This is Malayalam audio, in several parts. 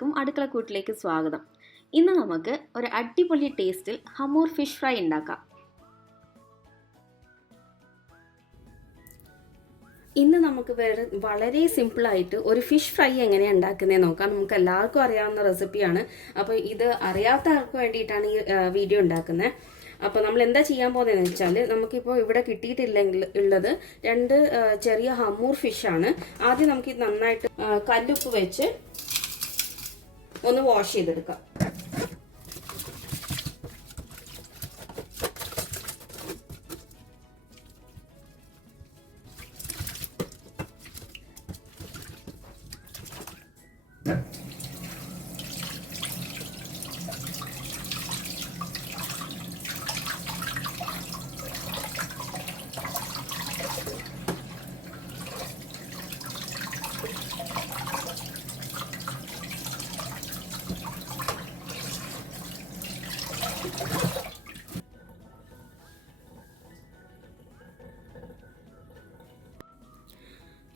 എല്ലാവർക്കും അടുക്കളക്കൂട്ടിലേക്ക് സ്വാഗതം. ഇന്ന് നമുക്ക് ഒരു അടിപൊളി ടേസ്റ്റിൽ ഹമൂർ ഫിഷ് ഫ്രൈ ഉണ്ടാക്കാം. ഇന്ന് നമുക്ക് വളരെ സിമ്പിളായിട്ട് ഒരു ഫിഷ് ഫ്രൈ എങ്ങനെയാണ് ഉണ്ടാക്കുന്നത് നോക്കാം. നമുക്ക് എല്ലാവർക്കും അറിയാവുന്ന റെസിപ്പിയാണ്. അപ്പോൾ ഇത് അറിയാത്ത ആൾക്ക് വേണ്ടിയിട്ടാണ് ഈ വീഡിയോ ഉണ്ടാക്കുന്നത്. അപ്പോൾ നമ്മൾ എന്താ ചെയ്യാൻ പോകുന്നതെന്ന് വെച്ചാൽ, നമുക്കിപ്പോൾ ഇവിടെ കിട്ടിയിട്ടില്ലെങ്കിൽ ഉള്ളത് 2 ചെറിയ ഹമൂർ ഫിഷാണ്. ആദ്യം നമുക്ക് ഇത് നന്നായിട്ട് കല്ലുപ്പ് വെച്ച് ഒന്ന് വാഷ് ചെയ്തെടുക്കാം.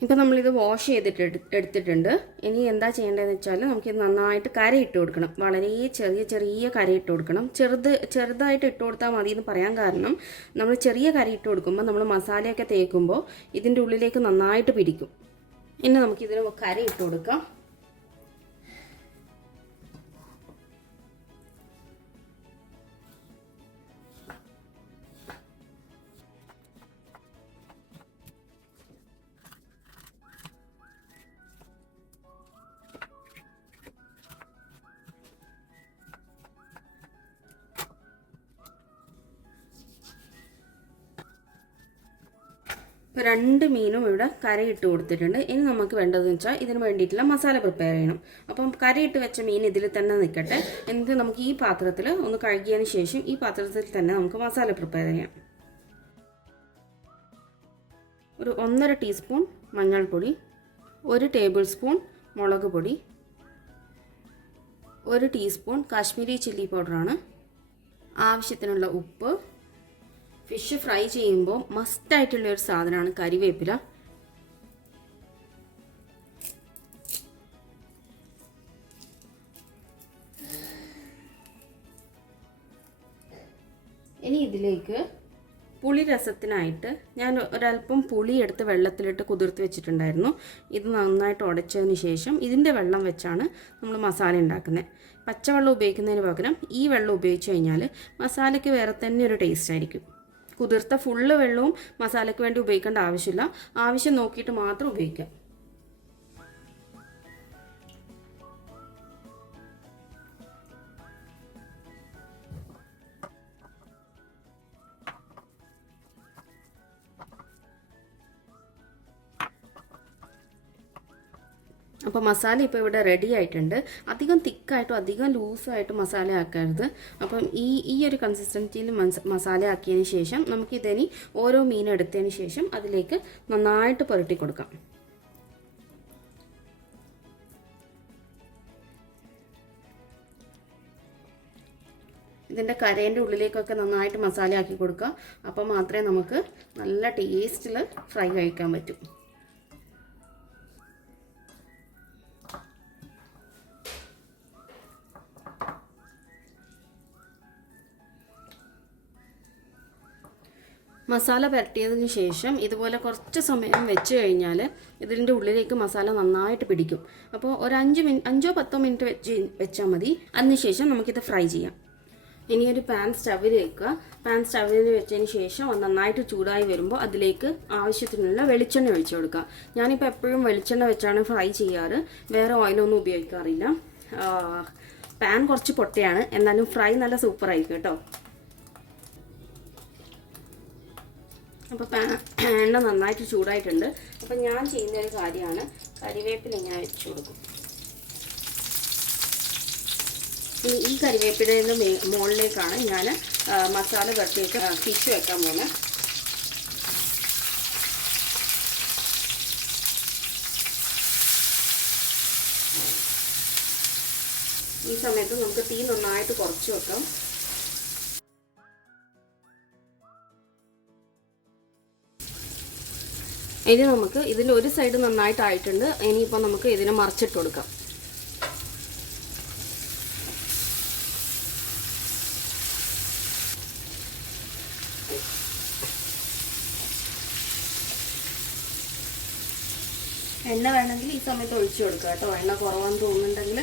ഇപ്പം നമ്മളിത് വാഷ് ചെയ്തിട്ട് എടുത്തിട്ടുണ്ട്. ഇനി എന്താ ചെയ്യേണ്ടതെന്ന് വെച്ചാൽ, നമുക്കിത് നന്നായിട്ട് കരയിട്ട് കൊടുക്കണം. വളരെ ചെറിയ കരയിട്ട് കൊടുക്കണം. ചെറുതായിട്ട് ഇട്ട് കൊടുത്താൽ മതി എന്ന് പറയാൻ കാരണം, നമ്മൾ ചെറിയ കരയിട്ട് കൊടുക്കുമ്പോൾ നമ്മൾ മസാലയൊക്കെ തേക്കുമ്പോൾ ഇതിൻ്റെ ഉള്ളിലേക്ക് നന്നായിട്ട് പിടിക്കും. ഇനി നമുക്കിതിന് കരയിട്ട് കൊടുക്കാം. ഇപ്പോൾ 2 മീനും ഇവിടെ കരയിട്ട് കൊടുത്തിട്ടുണ്ട്. ഇനി നമുക്ക് വേണ്ടതെന്ന് വെച്ചാൽ, ഇതിന് വേണ്ടിയിട്ടുള്ള മസാല പ്രിപ്പയർ ചെയ്യണം. അപ്പം കരയിട്ട് വെച്ച മീൻ ഇതിൽ തന്നെ നിൽക്കട്ടെ. എന്നിട്ട് നമുക്ക് ഈ പാത്രത്തിൽ ഒന്ന് കഴുകിയതിന് ശേഷം ഈ പാത്രത്തിൽ തന്നെ നമുക്ക് മസാല പ്രിപ്പയർ ചെയ്യാം. ഒരു 1.5 ടീസ്പൂൺ മഞ്ഞൾപ്പൊടി, 1 ടേബിൾ സ്പൂൺ മുളക് പൊടി, 1 ടീസ്പൂൺ കാശ്മീരി ചില്ലി പൗഡറാണ്, ആവശ്യത്തിനുള്ള ഉപ്പ്. ഫിഷ് ഫ്രൈ ചെയ്യുമ്പോൾ മസ്റ്റായിട്ടുള്ള ഒരു സാധനമാണ് കരിവേപ്പില. ഇനി ഇതിലേക്ക് പുളി രസത്തിനായിട്ട് ഞാൻ ഒരല്പം പുളി എടുത്ത് വെള്ളത്തിലിട്ട് കുതിർത്ത് വെച്ചിട്ടുണ്ടായിരുന്നു. ഇത് നന്നായിട്ട് ഉടച്ചതിന് ശേഷം ഇതിൻ്റെ വെള്ളം വെച്ചാണ് നമ്മൾ മസാല ഉണ്ടാക്കുന്നത്. പച്ചവെള്ളം ഉപയോഗിക്കുന്നതിന് പകരം ഈ വെള്ളം ഉപയോഗിച്ച് കഴിഞ്ഞാൽ മസാലയ്ക്ക് വേറെ തന്നെ ഒരു ടേസ്റ്റ് ആയിരിക്കും. കുതിർത്ത ഫുള്ള് വെള്ളവും മസാലയ്ക്ക് വേണ്ടി ഉപയോഗിക്കേണ്ട ആവശ്യമില്ല. ആവശ്യം നോക്കിയിട്ട് മാത്രം ഉപയോഗിക്കാം. അപ്പോൾ മസാല ഇപ്പോൾ ഇവിടെ റെഡി ആയിട്ടുണ്ട്. അധികം തിക്കായിട്ടും അധികം ലൂസായിട്ടും മസാല ആക്കരുത്. അപ്പം ഈ ഒരു കൺസിസ്റ്റൻസിയിൽ മസാല ആക്കിയതിന് ശേഷം നമുക്കിതിനി ഓരോ മീൻ എടുത്തതിന് ശേഷം അതിലേക്ക് നന്നായിട്ട് പുരട്ടി കൊടുക്കാം. ഇതിൻ്റെ കരേൻ്റെ ഉള്ളിലേക്കൊക്കെ നന്നായിട്ട് മസാല ആക്കി കൊടുക്കുക. അപ്പോൾ മാത്രമേ നമുക്ക് നല്ല ടേസ്റ്റിൽ ഫ്രൈ കഴിക്കാൻ പറ്റൂ. മസാല പുരട്ടിയതിന് ശേഷം ഇതുപോലെ കുറച്ച് സമയം വെച്ച് കഴിഞ്ഞാൽ ഇതിൻ്റെ ഉള്ളിലേക്ക് മസാല നന്നായിട്ട് പിടിക്കും. അപ്പോൾ ഒരു 5-10 മിനിറ്റ് വെച്ചാൽ മതി. അതിനുശേഷം നമുക്കിത് ഫ്രൈ ചെയ്യാം. ഇനിയൊരു പാൻ സ്റ്റവിൽ വെക്കുക. പാൻ സ്റ്റവിൽ വെച്ചതിന് ശേഷം നന്നായിട്ട് ചൂടായി വരുമ്പോൾ അതിലേക്ക് ആവശ്യത്തിനുള്ള വെളിച്ചെണ്ണ ഒഴിച്ചു കൊടുക്കുക. ഞാനിപ്പോൾ എപ്പോഴും വെളിച്ചെണ്ണ വെച്ചാണ് ഫ്രൈ ചെയ്യാറ്, വേറെ ഓയിലൊന്നും ഉപയോഗിക്കാറില്ല. പാൻ കുറച്ച് പൊട്ടയാണ്, എന്നാലും ഫ്രൈ നല്ല സൂപ്പറായിരിക്കും കേട്ടോ. അപ്പോൾ എണ്ണ നന്നായിട്ട് ചൂടായിട്ടുണ്ട്. അപ്പം ഞാൻ ചെയ്യുന്ന ഒരു കാര്യമാണ്, കരിവേപ്പില ഇങ്ങനെ വെച്ച് കൊടുക്കും. ഇനി ഈ കരിവേപ്പിലയുടെ മുകളിലേക്കാണ് ഞാൻ മസാല പുരട്ടിയിട്ട് ഫിഷ് വെക്കാൻ പോകുന്നത്. ഈ സമയത്ത് നമുക്ക് തീ നന്നായിട്ട് കുറച്ച് വെക്കാം. ഇനി നമുക്ക് ഇതിൻ്റെ ഒരു സൈഡ് നന്നായിട്ടായിട്ടുണ്ട്. ഇനിയിപ്പോൾ നമുക്ക് ഇതിനെ മറിച്ചിട്ട് കൊടുക്കാം. എണ്ണ വേണമെങ്കിൽ ഈ സമയത്ത് ഒഴിച്ചു കൊടുക്കുക കേട്ടോ, എണ്ണ കുറവാന്ന് തോന്നുന്നുണ്ടെങ്കിൽ.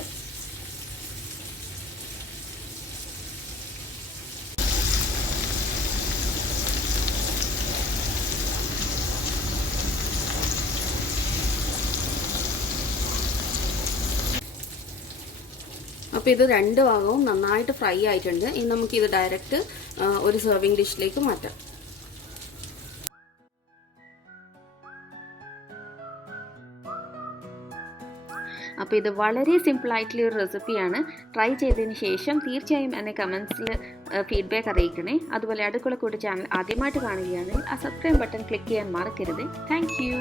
അപ്പോൾ ഇത് രണ്ട് ഭാഗവും നന്നായിട്ട് ഫ്രൈ ആയിട്ടുണ്ട്. ഇനി നമുക്കിത് ഡയറക്റ്റ് ഒരു സെർവിങ് ഡിഷിലേക്ക് മാറ്റാം. അപ്പോൾ ഇത് വളരെ സിമ്പിളായിട്ടുള്ള ഒരു റെസിപ്പിയാണ്. ട്രൈ ചെയ്തതിന് ശേഷം തീർച്ചയായും എന്നെ കമൻസിൽ ഫീഡ്ബാക്ക് അറിയിക്കണേ. അതുപോലെ അടുക്കളക്കൂട്ട് ചാനൽ ആദ്യമായിട്ട് കാണുകയാണെങ്കിൽ ആ സബ്സ്ക്രൈബ് ബട്ടൺ ക്ലിക്ക് ചെയ്യാൻ മറക്കരുത്. Thank you.